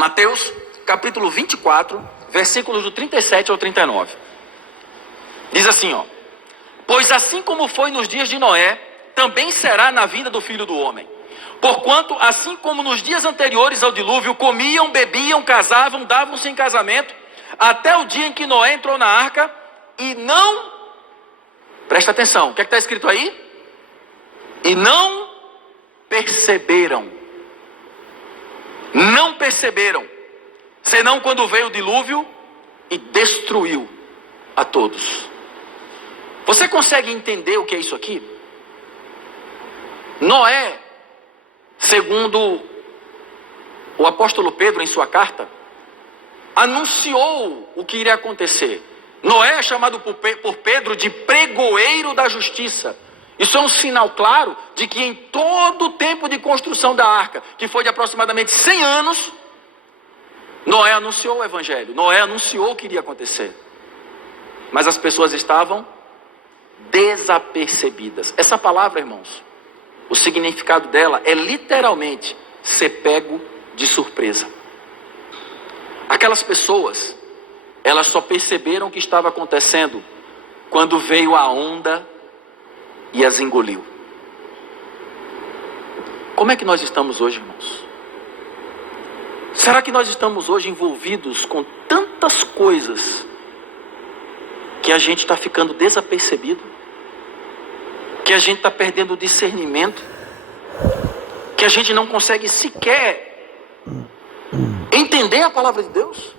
Mateus, capítulo 24, versículos do 37 ao 39. Diz assim, ó: Pois assim como foi nos dias de Noé, também será na vinda do Filho do Homem. Porquanto, assim como nos dias anteriores ao dilúvio, comiam, bebiam, casavam, davam-se em casamento, até o dia em que Noé entrou na arca, e não... Presta atenção, o que é que está escrito aí? E não perceberam. Não perceberam, senão quando veio o dilúvio e destruiu a todos. Você consegue entender o que é isso aqui? Noé, segundo o apóstolo Pedro em sua carta, anunciou o que iria acontecer. Noé é chamado por Pedro de pregoeiro da justiça. Isso é um sinal claro de que em todo o tempo de construção da arca, que foi de aproximadamente 100 anos, Noé anunciou o evangelho, Noé anunciou o que iria acontecer. Mas as pessoas estavam desapercebidas. Essa palavra, irmãos, o significado dela é literalmente ser pego de surpresa. Aquelas pessoas, elas só perceberam o que estava acontecendo quando veio a onda e as engoliu. Como é que nós estamos hoje, irmãos? Será que nós estamos hoje envolvidos com tantas coisas que a gente está ficando desapercebido? Que a gente está perdendo o discernimento? Que a gente não consegue sequer entender a palavra de Deus?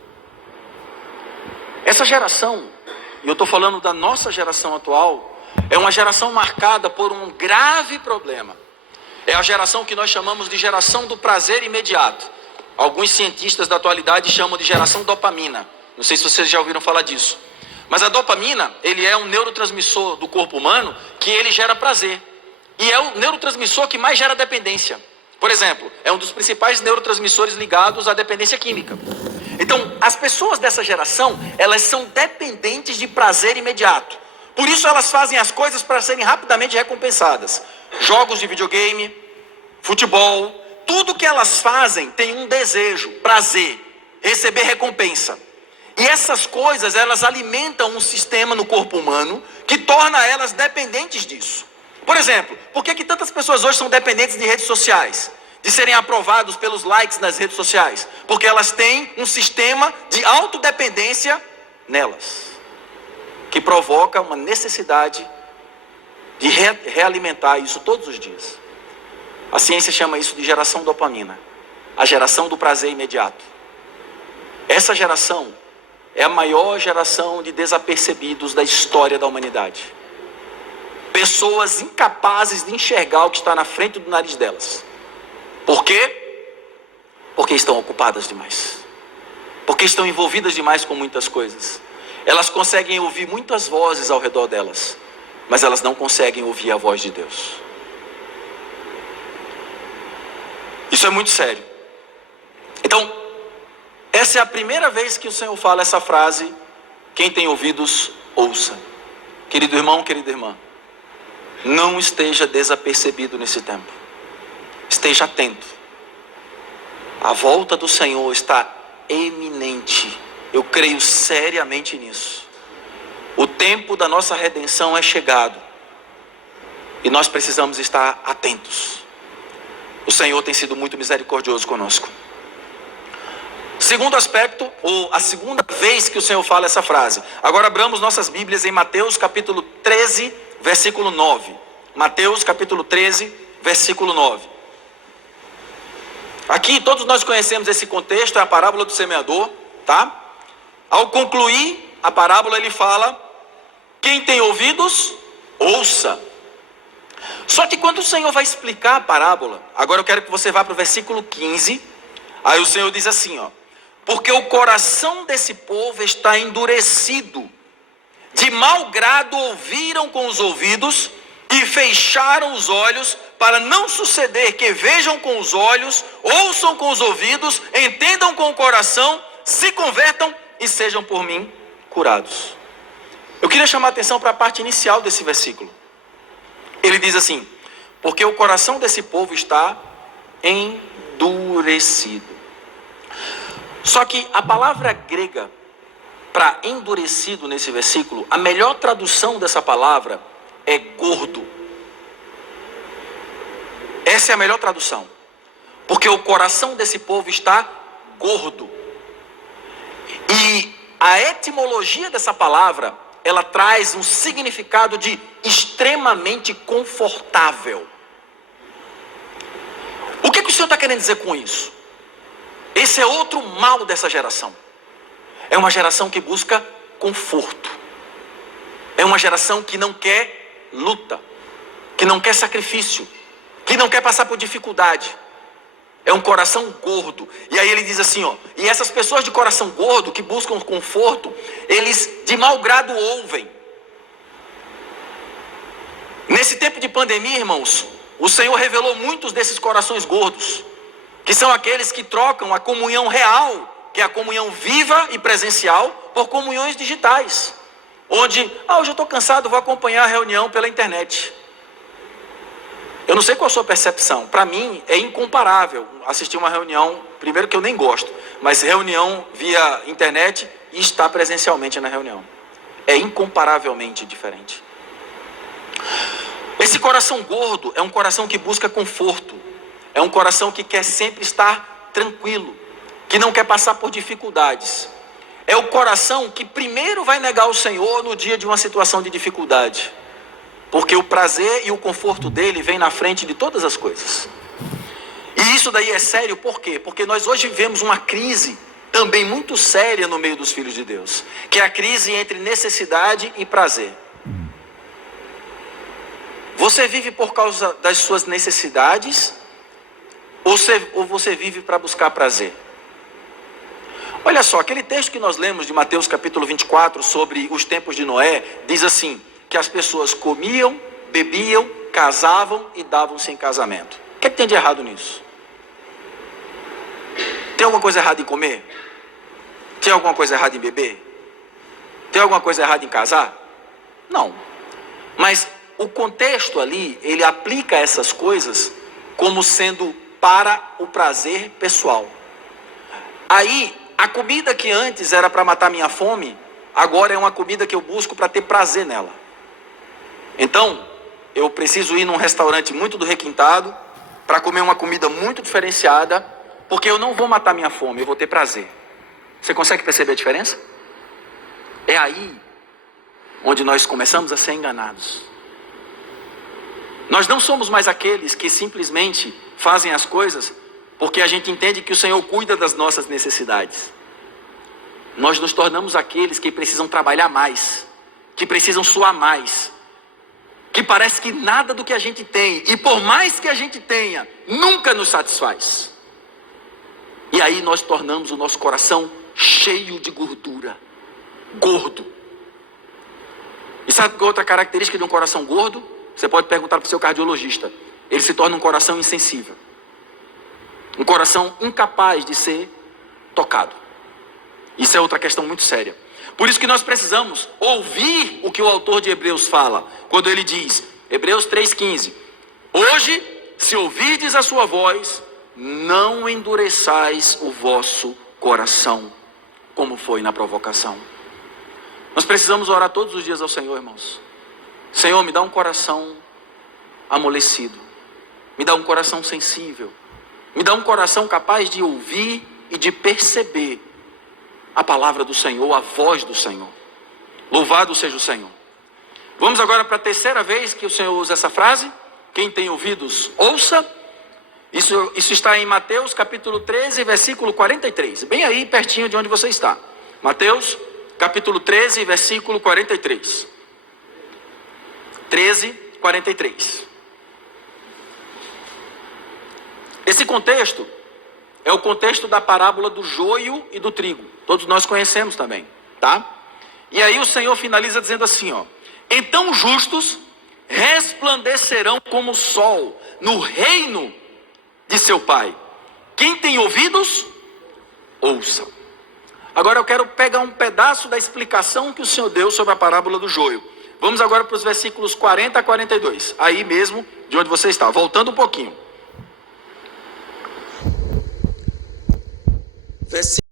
Essa geração, e eu estou falando da nossa geração atual, é uma geração marcada por um grave problema. É a geração que nós chamamos de geração do prazer imediato. Alguns cientistas da atualidade chamam de geração dopamina. Não sei se vocês já ouviram falar disso. Mas a dopamina, ele é um neurotransmissor do corpo humano que ele gera prazer. E é o neurotransmissor que mais gera dependência. Por exemplo, é um dos principais neurotransmissores ligados à dependência química. Então, as pessoas dessa geração, elas são dependentes de prazer imediato. Por isso elas fazem as coisas para serem rapidamente recompensadas. Jogos de videogame, futebol, tudo que elas fazem tem um desejo, prazer, receber recompensa. E essas coisas, elas alimentam um sistema no corpo humano que torna elas dependentes disso. Por exemplo, por que tantas pessoas hoje são dependentes de redes sociais? De serem aprovados pelos likes nas redes sociais? Porque elas têm um sistema de autodependência nelas, que provoca uma necessidade de realimentar isso todos os dias. A ciência chama isso de geração dopamina, a geração do prazer imediato. Essa geração é a maior geração de desapercebidos da história da humanidade. Pessoas incapazes de enxergar o que está na frente do nariz delas. Por quê? Porque estão ocupadas demais. Porque estão envolvidas demais com muitas coisas. Elas conseguem ouvir muitas vozes ao redor delas, mas elas não conseguem ouvir a voz de Deus. Isso é muito sério. Então, essa é a primeira vez que o Senhor fala essa frase: quem tem ouvidos, ouça. Querido irmão, querida irmã, não esteja desapercebido nesse tempo. Esteja atento. A volta do Senhor está eminente. Eu creio seriamente nisso. O tempo da nossa redenção é chegado. E nós precisamos estar atentos. O Senhor tem sido muito misericordioso conosco. Segundo aspecto, ou a segunda vez que o Senhor fala essa frase. Agora abramos nossas Bíblias em Mateus capítulo 13, versículo 9. Mateus capítulo 13, versículo 9. Aqui todos nós conhecemos esse contexto, é a parábola do semeador, tá? Ao concluir a parábola ele fala: quem tem ouvidos, ouça. Só que quando o Senhor vai explicar a parábola, agora eu quero que você vá para o versículo 15. Aí o Senhor diz assim, ó: porque o coração desse povo está endurecido, de mau grado ouviram com os ouvidos e fecharam os olhos, para não suceder que vejam com os olhos, ouçam com os ouvidos, entendam com o coração, se convertam e sejam por mim curados. Eu queria chamar a atenção para a parte inicial desse versículo. Ele diz assim: porque o coração desse povo está endurecido. Só que a palavra grega para endurecido nesse versículo, a melhor tradução dessa palavra é gordo. Essa é a melhor tradução. Porque o coração desse povo está gordo. E a etimologia dessa palavra, ela traz um significado de extremamente confortável. O que o Senhor está querendo dizer com isso? Esse é outro mal dessa geração. É uma geração que busca conforto. É uma geração que não quer luta, que não quer sacrifício, que não quer passar por dificuldade. É um coração gordo. E aí ele diz assim, ó, e essas pessoas de coração gordo que buscam conforto, eles de mau grado ouvem. Nesse tempo de pandemia, irmãos, o Senhor revelou muitos desses corações gordos, que são aqueles que trocam a comunhão real, que é a comunhão viva e presencial, por comunhões digitais. Onde, hoje eu estou cansado, vou acompanhar a reunião pela internet. Eu não sei qual a sua percepção. Para mim é incomparável assistir uma reunião, primeiro que eu nem gosto, mas reunião via internet e estar presencialmente na reunião. É incomparavelmente diferente. Esse coração gordo é um coração que busca conforto. É um coração que quer sempre estar tranquilo, que não quer passar por dificuldades. É o coração que primeiro vai negar o Senhor no dia de uma situação de dificuldade. Porque o prazer e o conforto dele vem na frente de todas as coisas. E isso daí é sério por quê? Porque nós hoje vivemos uma crise também muito séria no meio dos filhos de Deus. Que é a crise entre necessidade e prazer. Você vive por causa das suas necessidades? Ou você vive para buscar prazer? Olha só, aquele texto que nós lemos de Mateus capítulo 24 sobre os tempos de Noé, diz assim, que as pessoas comiam, bebiam, casavam e davam-se em casamento. O que é que tem de errado nisso? Tem alguma coisa errada em comer? Tem alguma coisa errada em beber? Tem alguma coisa errada em casar? Não. Mas o contexto ali, ele aplica essas coisas como sendo para o prazer pessoal. Aí, a comida que antes era para matar minha fome, agora é uma comida que eu busco para ter prazer nela. Então, eu preciso ir num restaurante muito do requintado para comer uma comida muito diferenciada, porque eu não vou matar minha fome, eu vou ter prazer. Você consegue perceber a diferença? É aí onde nós começamos a ser enganados. Nós não somos mais aqueles que simplesmente fazem as coisas porque a gente entende que o Senhor cuida das nossas necessidades. Nós nos tornamos aqueles que precisam trabalhar mais, que precisam suar mais, que parece que nada do que a gente tem, e por mais que a gente tenha, nunca nos satisfaz. E aí nós tornamos o nosso coração cheio de gordura, gordo. E sabe qual é outra característica de um coração gordo? Você pode perguntar para o seu cardiologista. Ele se torna um coração insensível. Um coração incapaz de ser tocado. Isso é outra questão muito séria. Por isso que nós precisamos ouvir o que o autor de Hebreus fala, quando ele diz, Hebreus 3,15, hoje, se ouvirdes a sua voz, não endureçais o vosso coração, como foi na provocação. Nós precisamos orar todos os dias ao Senhor, irmãos. Senhor, me dá um coração amolecido, me dá um coração sensível, me dá um coração capaz de ouvir e de perceber a palavra do Senhor, a voz do Senhor. Louvado seja o Senhor. Vamos agora para a terceira vez que o Senhor usa essa frase. Quem tem ouvidos, ouça. Isso está em Mateus capítulo 13, versículo 43. Bem aí, pertinho de onde você está. Mateus capítulo 13, versículo 43. 13, 43. Esse contexto é o contexto da parábola do joio e do trigo. Todos nós conhecemos também, tá? E aí o Senhor finaliza dizendo assim, ó. Então os justos resplandecerão como o sol no reino de seu Pai. Quem tem ouvidos, ouça. Agora eu quero pegar um pedaço da explicação que o Senhor deu sobre a parábola do joio. Vamos agora para os versículos 40 a 42. Aí mesmo de onde você está. Voltando um pouquinho.